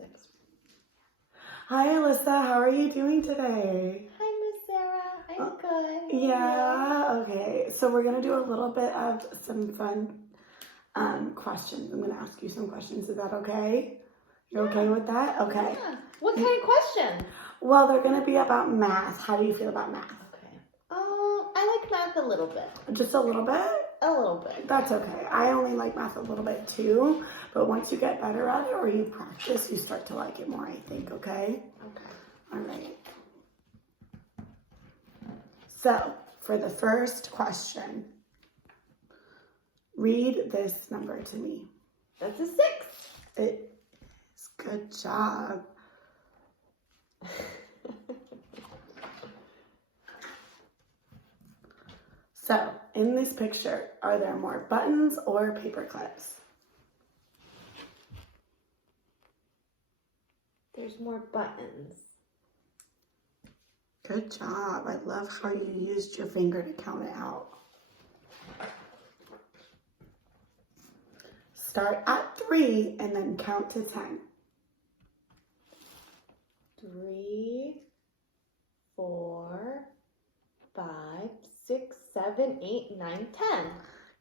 6. Hi, Alyssa. How are you doing today? Hi, Miss Sarah. I'm good. Yeah, okay. So we're going to do a little bit of some fun questions. I'm going to ask you some questions. Is that okay? You're okay with that? Okay. Yeah. What kind of question? Well, they're going to be about math. How do you feel about math? Okay. I like math a little bit. Just a little bit? A little bit. That's okay. I only like math a little bit too, but once you get better at it or you practice, you start to like it more, I think, okay? Okay. All right. So, for the first question, read this number to me. That's a 6. It is. Good job. So, in this picture, are there more buttons or paper clips? There's more buttons. Good job. I love how you used your finger to count it out. Start at 3 and then count to 10. 3, 4, 5, 6, 7, 8, 9, 10.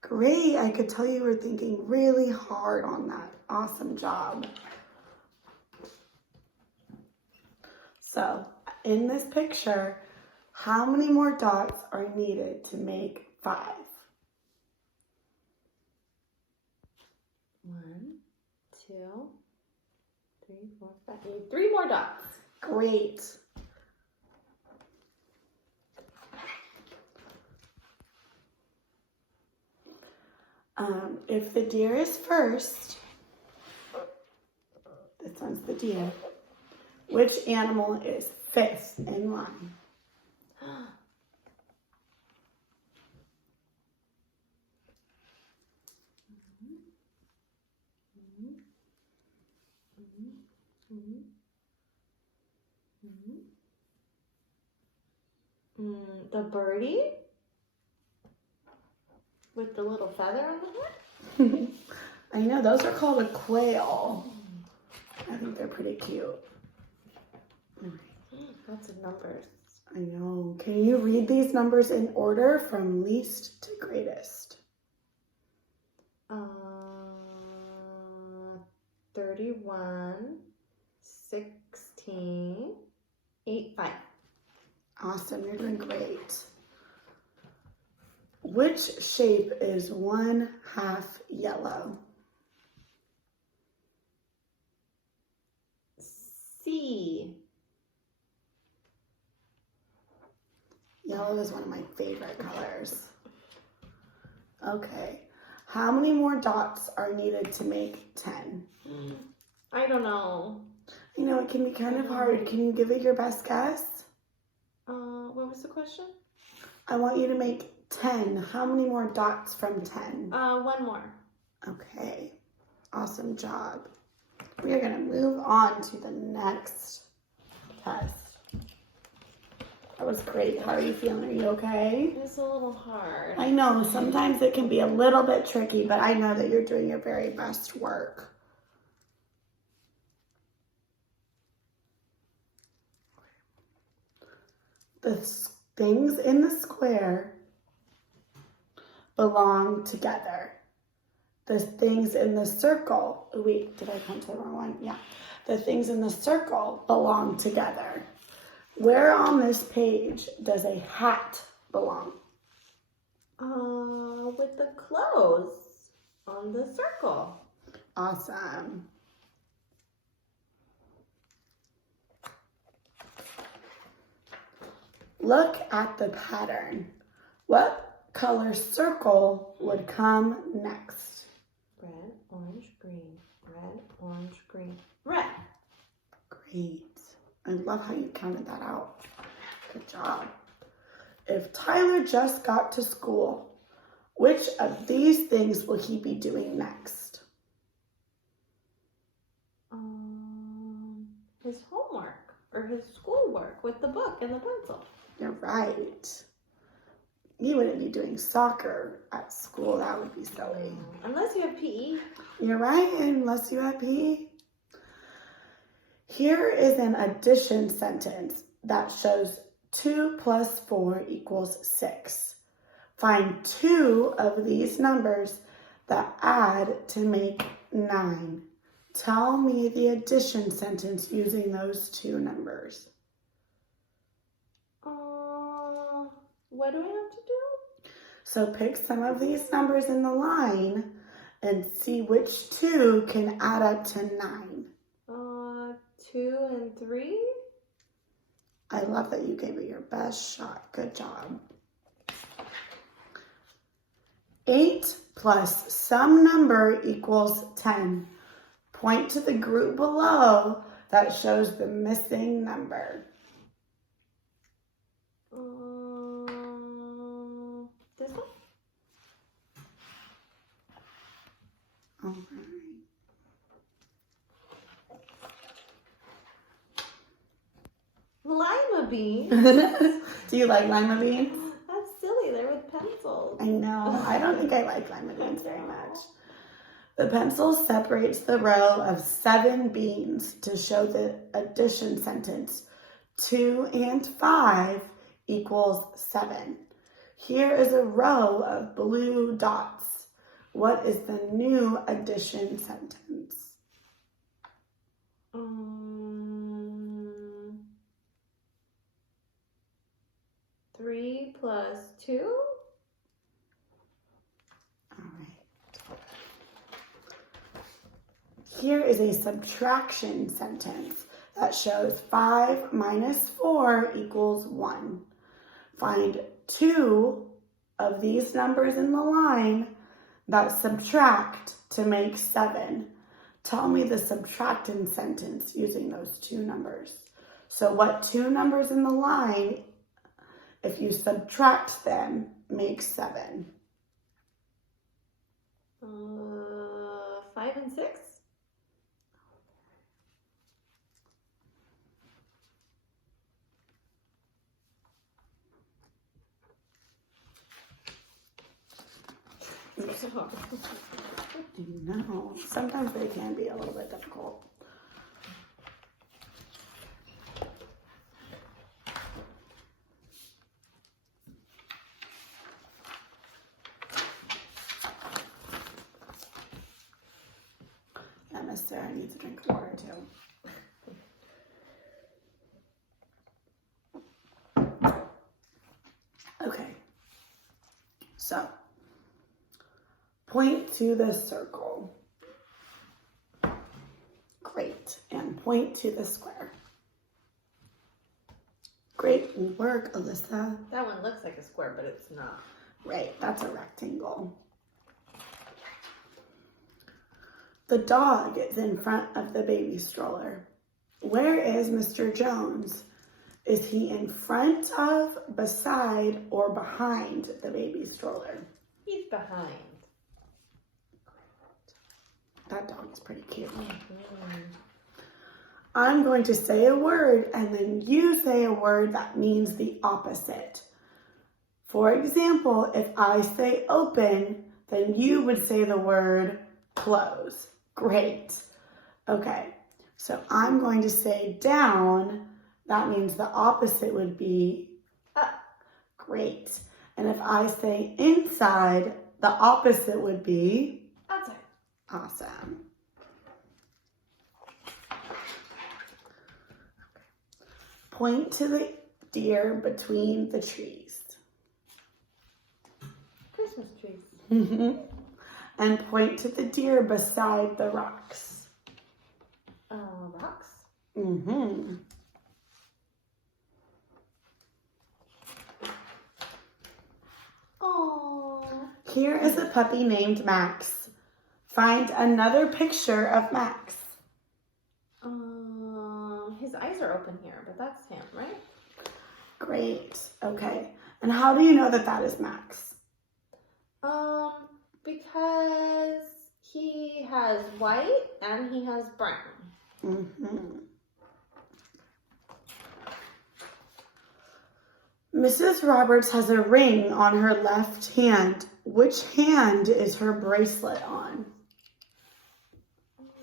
Great. I could tell you were thinking really hard on that. Awesome job. So, in this picture, how many more dots are needed to make 5? 1, 2, 3, 4, 5. I need 3 more dots. Great. If the deer is first, this one's the deer, which animal is 5th in line? The birdie with the little feather on the head? I know, those are called a quail. I think they're pretty cute. Lots of numbers. I know. Can you read these numbers in order from least to greatest? 31, 16, 8, 5. Awesome, you're doing great. Which shape is 1/2 yellow? C. Yellow is one of my favorite colors. Okay. How many more dots are needed to make 10? I don't know. You know, it can be kind of hard. Can you give it your best guess? What was the question? I want you to make 10. How many more dots from 10? 1 more. Okay. Awesome job. We are going to move on to the next test. That was great. How are you feeling? Are you okay? It's a little hard. I know. Sometimes it can be a little bit tricky, but I know that you're doing your very best work. The things in the square belong together. The things in the circle, wait, did I come to the wrong one? Yeah. The things in the circle belong together. Where on this page does a hat belong? With the clothes on the circle. Awesome. Look at the pattern. What color circle would come next? Red, orange, green. Red, orange, green. Red. Great. I love how you counted that out. Good job. If Tyler just got to school, which of these things will he be doing next? His homework or his schoolwork with the book and the pencil. You're right. You wouldn't be doing soccer at school. That would be silly. Unless you have PE. You're right, unless you have PE. Here is an addition sentence that shows 2 plus 4 equals 6. Find 2 of these numbers that add to make 9. Tell me the addition sentence using those 2 numbers. What do I have to do? So pick some of these numbers in the line and see which 2 can add up to 9. 2 and 3. I love that you gave it your best shot. Good job. 8 plus some number equals 10. Point to the group below that shows the missing number. This one? All right. Lima beans. Do you like lima beans? That's silly. They're with pencils. I know. I don't think I like lima beans very much. The pencil separates the row of 7 beans to show the addition sentence. 2 and 5 equals 7. Here is a row of blue dots. What is the new addition sentence? 3 plus 2? All right. Here is a subtraction sentence that shows 5 minus 4 equals 1. Find 2 of these numbers in the line that subtract to make 7. Tell me the subtracting sentence using those 2 numbers. So what 2 numbers in the line, if you subtract them, make 7? 5 and 6? No, sometimes they can be a little bit difficult. Yeah, Miss Sarah needs a drink of water too. Okay, so point to the circle. Great. And point to the square. Great work, Alyssa. That one looks like a square, but it's not. Right, that's a rectangle. The dog is in front of the baby stroller. Where is Mr. Jones? Is he in front of, beside, or behind the baby stroller? He's behind. That dog's pretty cute. I'm going to say a word and then you say a word that means the opposite. For example, if I say open, then you would say the word close. Great. Okay, so I'm going to say down. That means the opposite would be up. Great. And if I say inside, the opposite would be outside. Awesome. Point to the deer between the trees. Christmas trees. And point to the deer beside the rocks. Rocks? Oh. Here is a puppy named Max. Find another picture of Max. His eyes are open here, but that's him, right? Great. Okay. And how do you know that that is Max? Because he has white and he has brown. Mrs. Roberts has a ring on her left hand. Which hand is her bracelet on?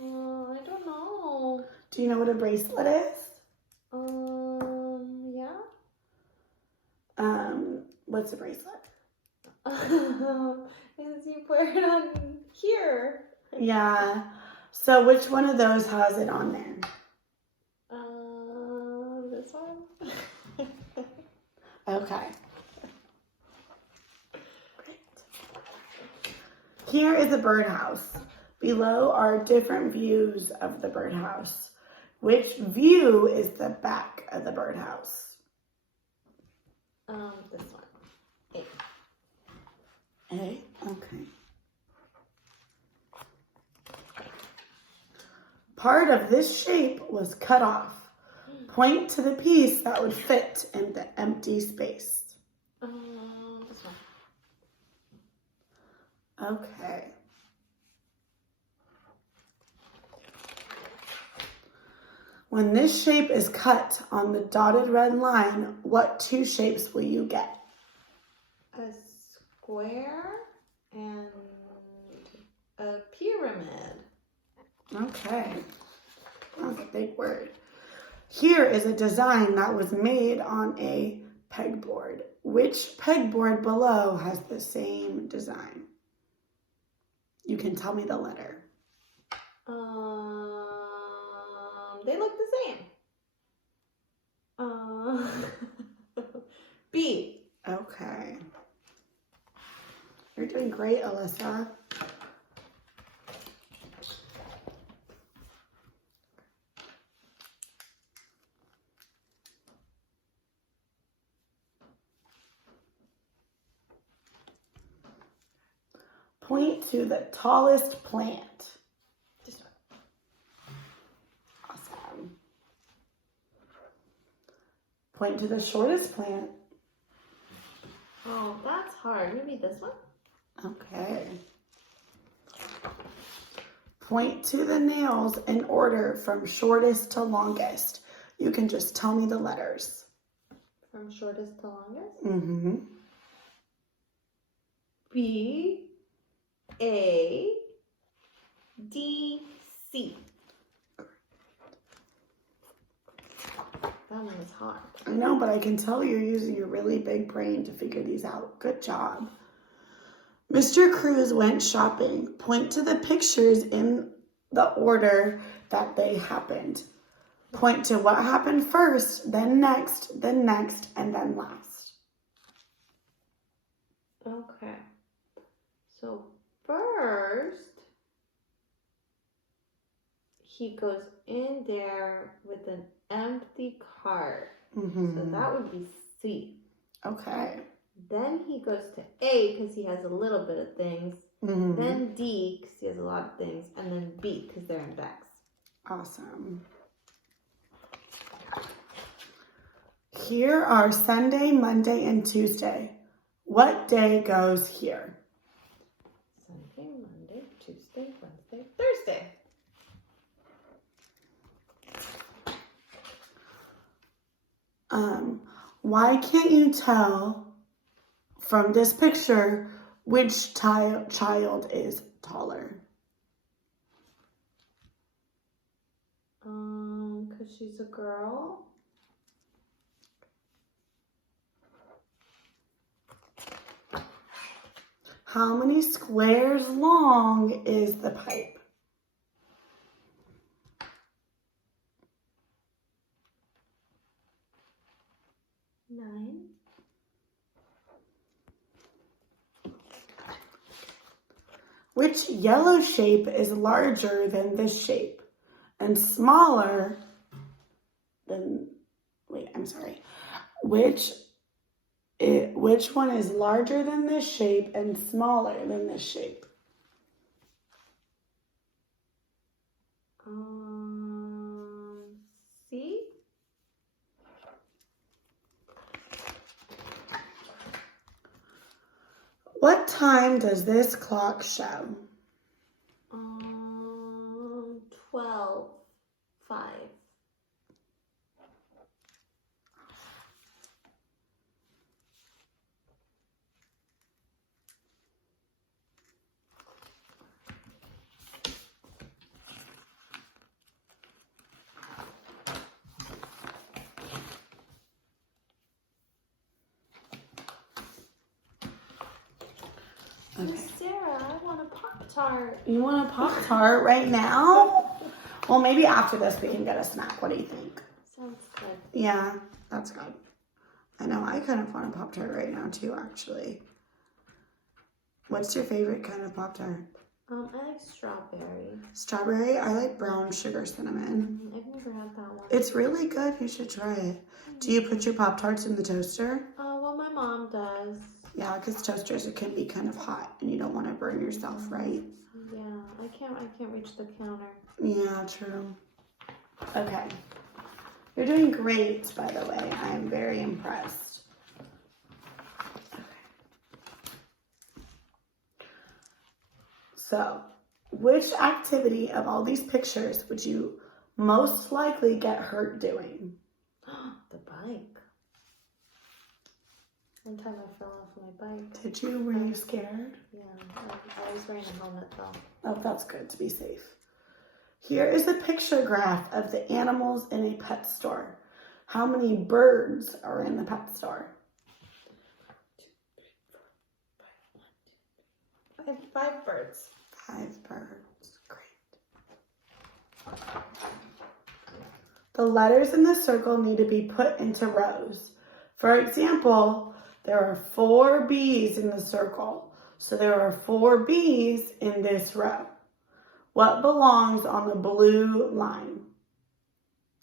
I don't know. Do you know what a bracelet is? Yeah. What's a bracelet? Is you put it on here. Yeah. So which one of those has it on there? This one. Okay. Great. Here is a birdhouse. Below are different views of the birdhouse. Which view is the back of the birdhouse? This one. A. A? Okay. Part of this shape was cut off. Point to the piece that would fit in the empty space. This one. Okay. When this shape is cut on the dotted red line, what two shapes will you get? A square and a pyramid. Okay. That's a big word. Here is a design that was made on a pegboard. Which pegboard below has the same design? You can tell me the letter. They look the same. B. Okay. You're doing great, Alyssa. Point to the tallest plant. This one. Awesome. Point to the shortest plant. Oh, that's hard. Maybe this one? Okay. Point to the nails in order from shortest to longest. You can just tell me the letters. From shortest to longest? Mm-hmm. B, A, D, C. That one is hard. I know, but I can tell you're using your really big brain to figure these out. Good job. Mr. Cruz went shopping. Point to the pictures in the order that they happened. Point to what happened first, then next, and then last. Okay. So first, he goes in there with an empty cart. Mm-hmm. So that would be C. Okay. Then he goes to A because he has a little bit of things. Mm-hmm. Then D because he has a lot of things. And then B because they're in bags. Awesome. Here are Sunday, Monday, and Tuesday. What day goes here? Sunday, Monday, Tuesday, Wednesday, Thursday. Why can't you tell from this picture which child is taller? Because she's a girl. How many squares long is the pipe? 9. Which yellow shape is larger than this shape and smaller than, which one is larger than this shape and smaller than this shape? C. What time does this clock show? 12:05. Okay. Miss Sarah, I want a Pop-Tart. You want a Pop-Tart right now? Well, maybe after this we can get a snack. What do you think? Sounds good. Yeah, that's good. I know, I kind of want a Pop-Tart right now too, actually. What's your favorite kind of Pop-Tart? I like strawberry. Strawberry? I like brown sugar cinnamon. I've never had that one. It's really good. You should try it. Do you put your Pop-Tarts in the toaster? Well, my mom does. Yeah, because toasters, it can be kind of hot and you don't want to burn yourself, right? Yeah, I can't reach the counter. Yeah, true. Okay. You're doing great, by the way. I'm very impressed. Okay. So, which activity of all these pictures would you most likely get hurt doing? The bike. One time I fell off my bike. Did you? Were you scared? Yeah, I was wearing a helmet though. Oh, that's good to be safe. Here is a picture graph of the animals in a pet store. How many birds are in the pet store? 5 birds. 5 birds. Great. The letters in the circle need to be put into rows. For example, there are 4 B's in the circle, so there are 4 B's in this row. What belongs on the blue line?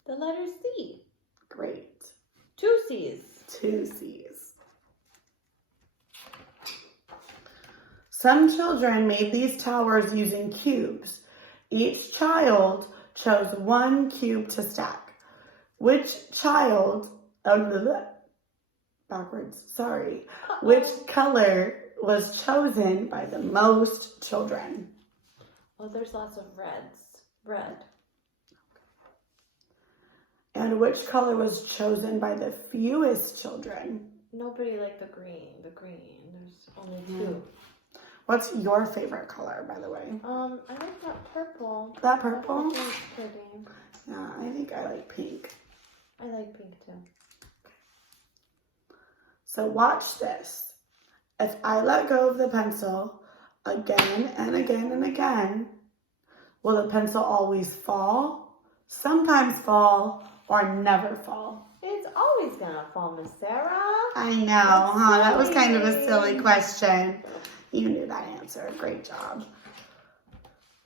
The letter C. Great. 2 C's. 2 C's. Some children made these towers using cubes. Each child chose 1 cube to stack. Which child, which color was chosen by the most children? Oh, there's lots of reds. Red. And which color was chosen by the fewest children? Nobody liked the green. There's only 2. What's your favorite color, by the way? I like that purple. That purple? That's pretty. Yeah, I think I like pink. I like pink too. So watch this. If I let go of the pencil again and again and again, will the pencil always fall, sometimes fall, or never fall? It's always gonna fall, Miss Sarah. I know, huh? That was kind of a silly question. You knew that answer. Great job.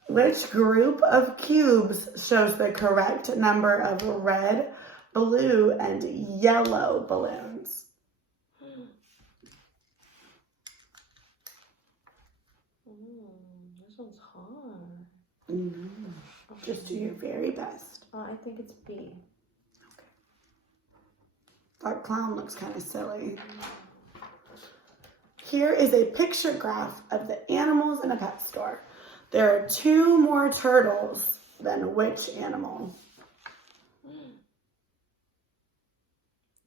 Which group of cubes shows the correct number of red, blue, and yellow balloons? This one's hard. Just do your very best. I think it's B. Okay. That clown looks kind of silly. Here is a picture graph of the animals in a pet store. There are 2 more turtles than which animal?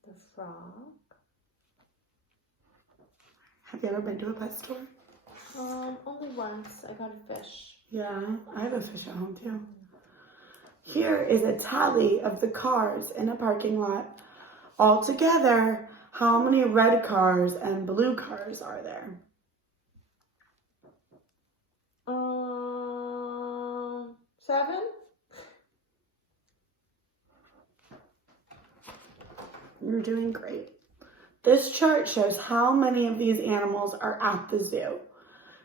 The frog. Have you ever been to a pet store? Only once. I got a fish. Yeah, I have a fish at home too. Here is a tally of the cars in a parking lot. Altogether, how many red cars and blue cars are there? 7? You're doing great. This chart shows how many of these animals are at the zoo.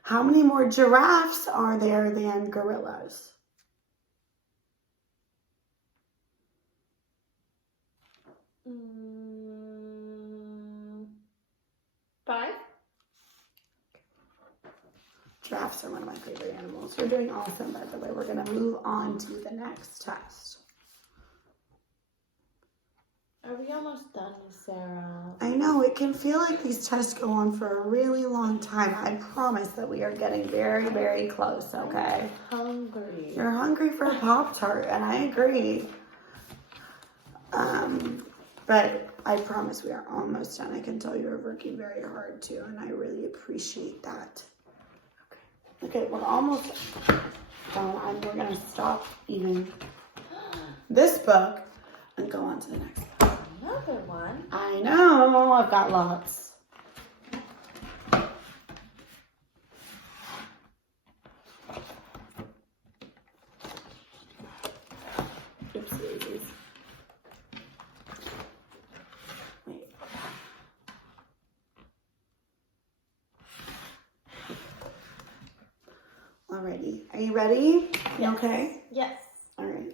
How many more giraffes are there than gorillas? Mm, 5? Giraffes are one of my favorite animals. You're doing awesome, by the way. We're going to move on to the next test. Are we almost done, Miss Sarah? I know, it can feel like these tests go on for a really long time. I promise that we are getting very, very close, okay? I'm hungry. You're hungry for a Pop-Tart, and I agree. But I promise we are almost done. I can tell you're working very hard, too, and I really appreciate that. Okay, we're almost done, and we're going to stop eating this book and go on to the next book. Another one? I know, I've got lots. ready? You Yes. okay? Yes. All right.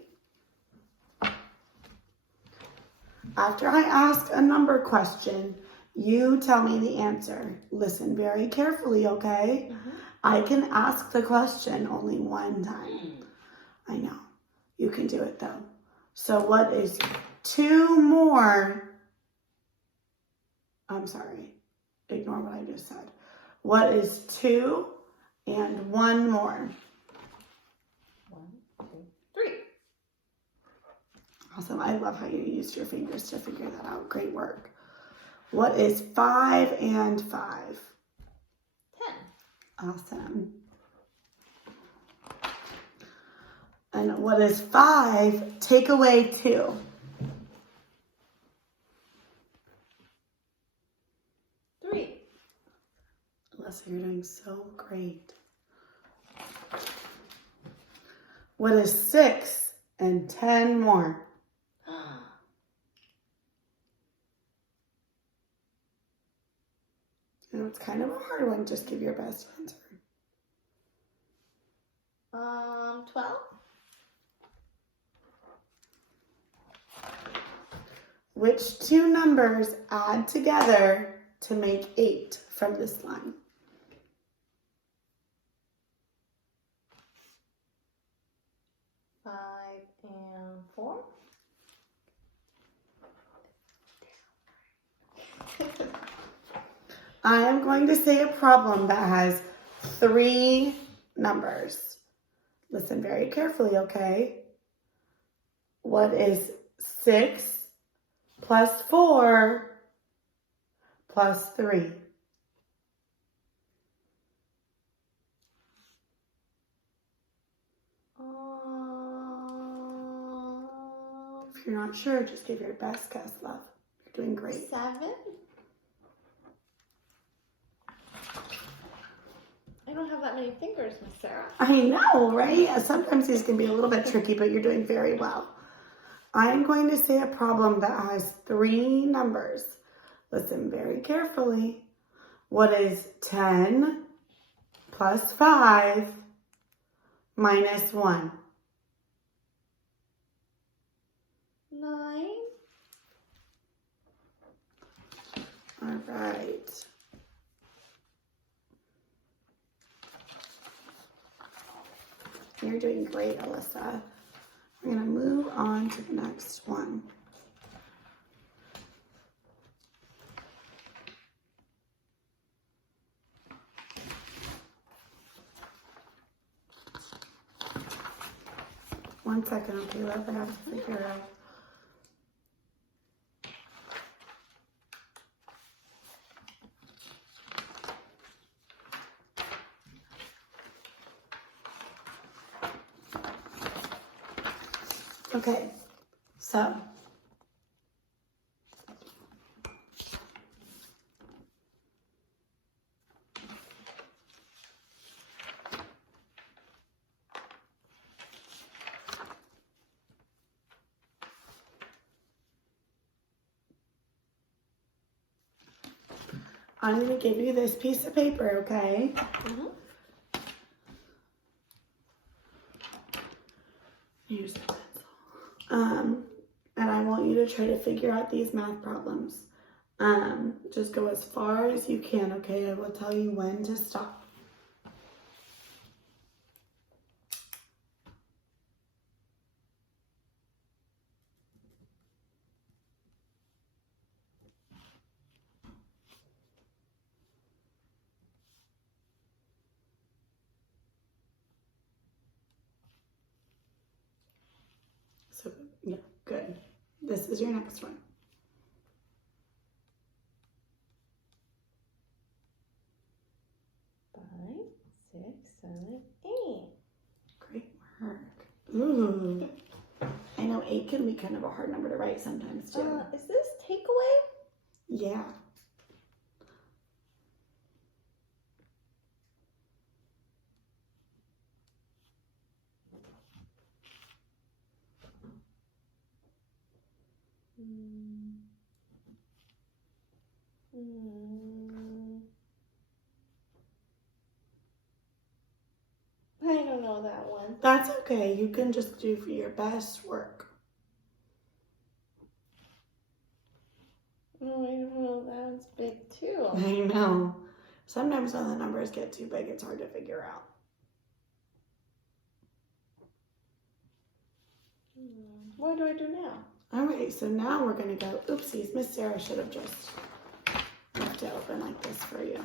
After I ask a number question, you tell me the answer. Listen very carefully, okay? Mm-hmm. I can ask the question only one time. I know. You can do it though. So what is 2 more? I'm sorry. Ignore what I just said. What is 2 and 1 more? 1, 2, 3. Awesome. I love how you used your fingers to figure that out. Great work. What is 5 and 5? 10. Awesome. And what is 5 take away 2? 3. Alyssa, you're doing so great. What is 6 and 10 more? And it's kind of a hard one. Just give your best answer. 12. Which 2 numbers add together to make 8 from this line? 5 and 4. I am going to say a problem that has 3 numbers. Listen very carefully, okay? What is 6 plus 4 plus 3? If you're not sure, just give your best guess, love. You're doing great. 7. I don't have that many fingers, Miss Sarah. I know, right? Sometimes these can be a little bit tricky, but you're doing very well. I'm going to say a problem that has 3 numbers. Listen very carefully. What is 10 plus 5 minus 1? 9. All right. You're doing great, Alyssa. We're going to move on to the next one. One second, okay, love, I have to figure out. Okay, so I'm going to give you this piece of paper, okay? Mm-hmm. Here's the pencil. And I want you to try to figure out these math problems. Just go as far as you can, okay? I will tell you when to stop. So, yeah, good. This is your next one. 5, 6, 7, 8. Great work. Ooh. I know 8 can be kind of a hard number to write sometimes too. Is this takeaway? Yeah. I don't know that one. That's okay. You can just do for your best work. Oh, I know, that one's big too. I know. Sometimes when the numbers get too big, it's hard to figure out. What do I do now? All right, so now we're gonna go, oopsies, Miss Sarah should have just left it open like this for you.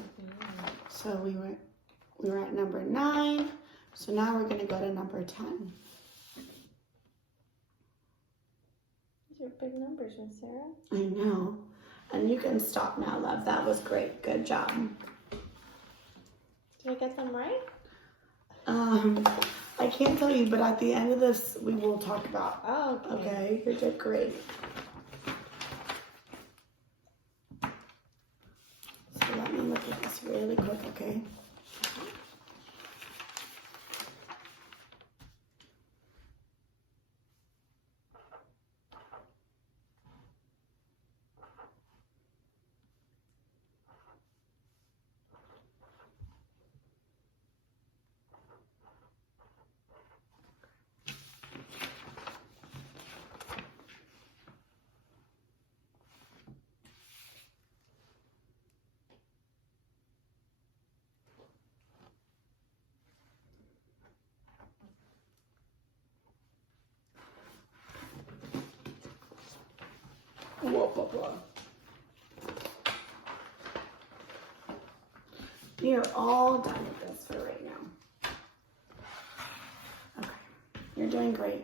So we were at number 9, so now we're gonna go to number 10. These are big numbers, Miss Sarah. I know. And you can stop now, love. That was great. Good job. Did I get them right? I can't tell you, but at the end of this, we will talk about. Oh, okay. Okay, you did great. So let me look at this really quick, okay? Whoa, blah, blah. You're all done with this for right now. Okay, you're doing great.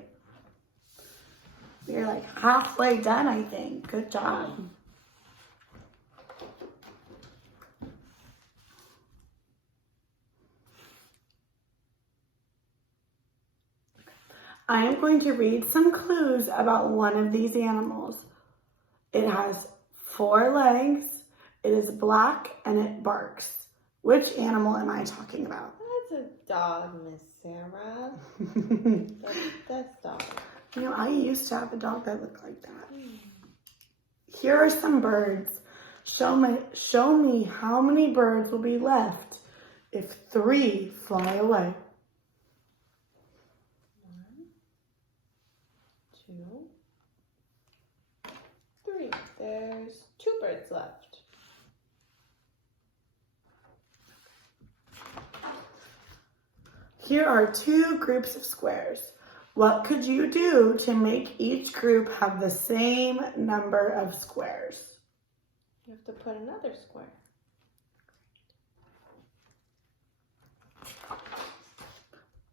You're like halfway done, I think. Good job. I am going to read some clues about one of these animals. It has 4 legs, it is black, and it barks. Which animal am I talking about? That's a dog, Miss Sarah. That's dog. You know, I used to have a dog that looked like that. Here are some birds. Show me how many birds will be left if 3 fly away. 1, 2, 3. There's 2 birds left. Here are 2 groups of squares. What could you do to make each group have the same number of squares? You have to put another square.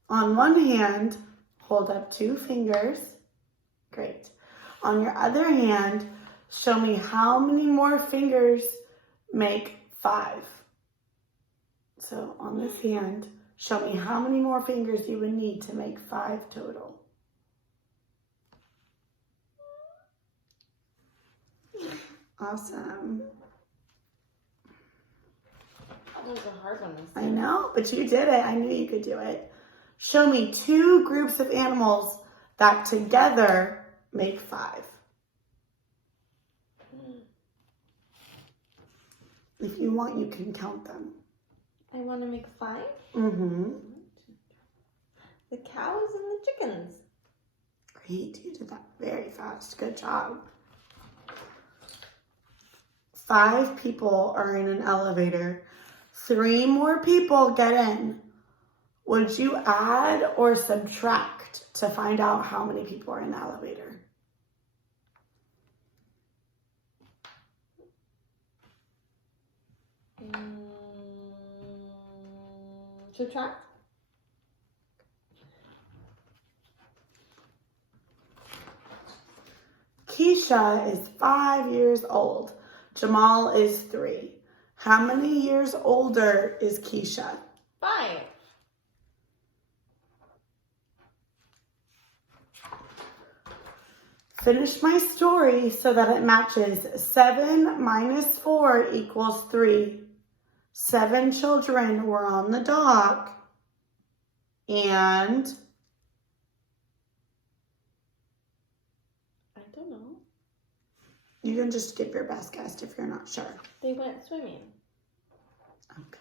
On one hand, hold up 2 fingers. Great. On your other hand, show me how many more fingers make 5. So on this hand, show me how many more fingers you would need to make 5 total. Awesome. That was a hard one. I know, but you did it. I knew you could do it. Show me 2 groups of animals that together make 5. If you want, you can count them. I want to make 5. Mm-hmm. The cows and the chickens. Great, you did that very fast. Good job. 5 people are in an elevator. 3 more people get in. Would you add or subtract to find out how many people are in the elevator? Subtract. Keisha is 5 years old. Jamal is 3. How many years older is Keisha? 5. Finish my story so that it matches. 7 minus 4 equals 3. 7 children were on the dock and I don't know. you can just give your best guess if you're not sure. They went swimming. Okay.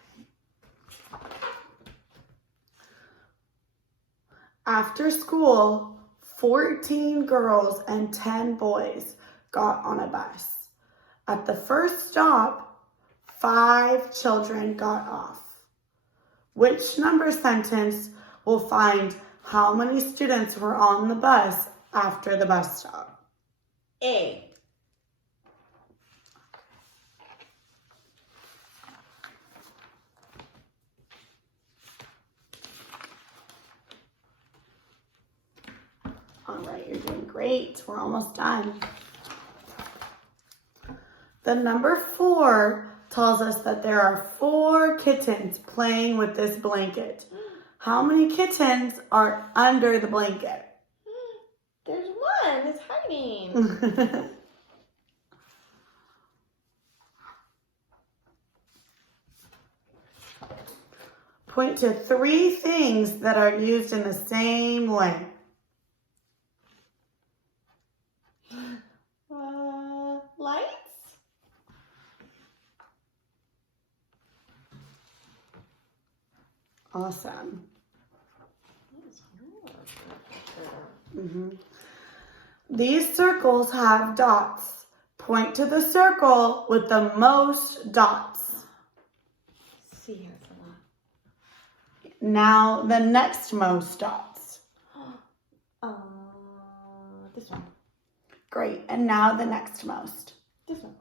After school, 14 girls and 10 boys got on a bus. At the first stop, 5 children got off. Which number sentence will find how many students were on the bus after the bus stop? A. All right, you're doing great. We're almost done. The number 4 tells us that there are 4 kittens playing with this blanket. How many kittens are under the blanket? There's one. It's hiding. Point to 3 things that are used in the same way. Lights? Awesome. These circles have dots. Point to the circle with the most dots. See here for that. Now the next most dots. This one. Great. And now the next most. This one.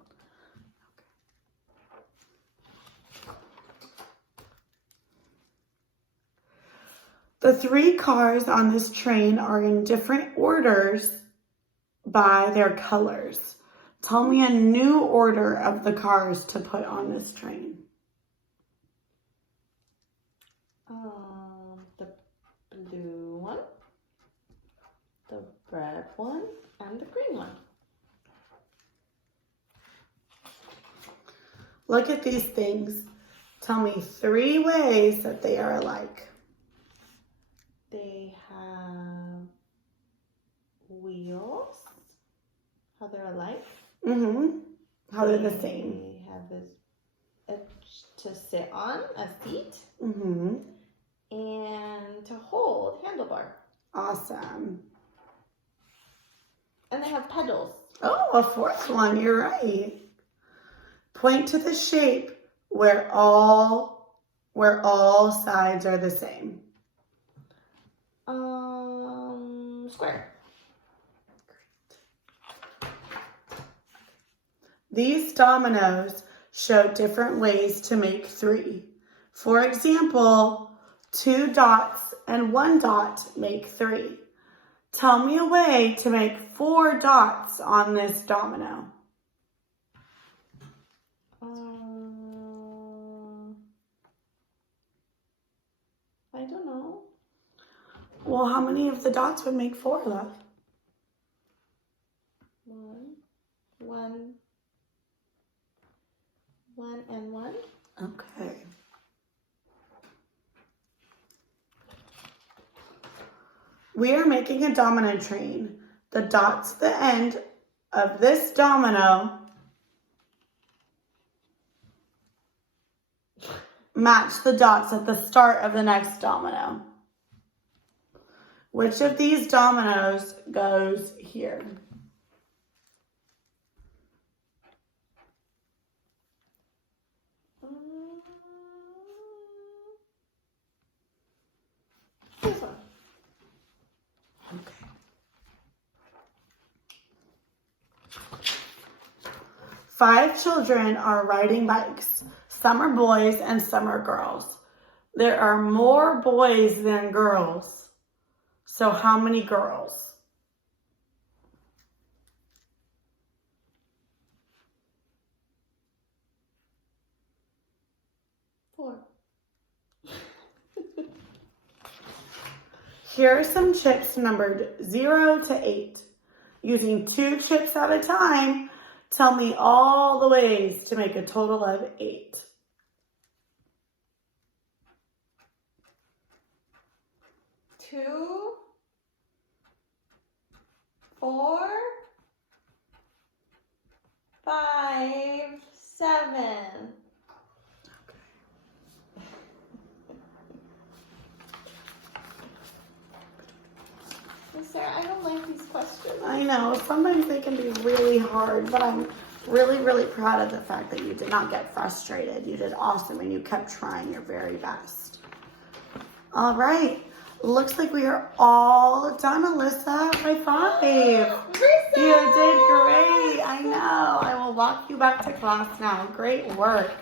The 3 cars on this train are in different orders by their colors. Tell me a new order of the cars to put on this train. The blue one, the red one, and the green one. Look at these things. Tell me 3 ways that they are alike. They have wheels. How they're alike. How they're the same. They have this edge to sit on, a seat. And to hold, handlebar. Awesome. And they have pedals. Oh, a 4th one. You're right. Point to the shape where all sides are the same. Square. Great. These dominoes show different ways to make 3. For example, 2 dots and 1 dot make 3. Tell me a way to make 4 dots on this domino. I don't know. Well, how many of the dots would make 4, love? 1 and 1. Okay. We are making a domino train. The dots at the end of this domino match the dots at the start of the next domino. Which of these dominoes goes here? This one. Okay. Five children are riding bikes. Some are boys and some are girls. There are more boys than girls. So how many girls? Four. Here are some chips numbered 0 to 8. Using 2 chips at a time, tell me all the ways to make a total of 8. Two, 4, 5, 7. Sarah, I don't like these questions. I know, sometimes they can be really hard, but I'm really, really proud of the fact that you did not get frustrated. You did awesome and you kept trying your very best. All right. Looks like we are all done, Alyssa. High five. Risa! You did great. I know. I will walk you back to class now. Great work.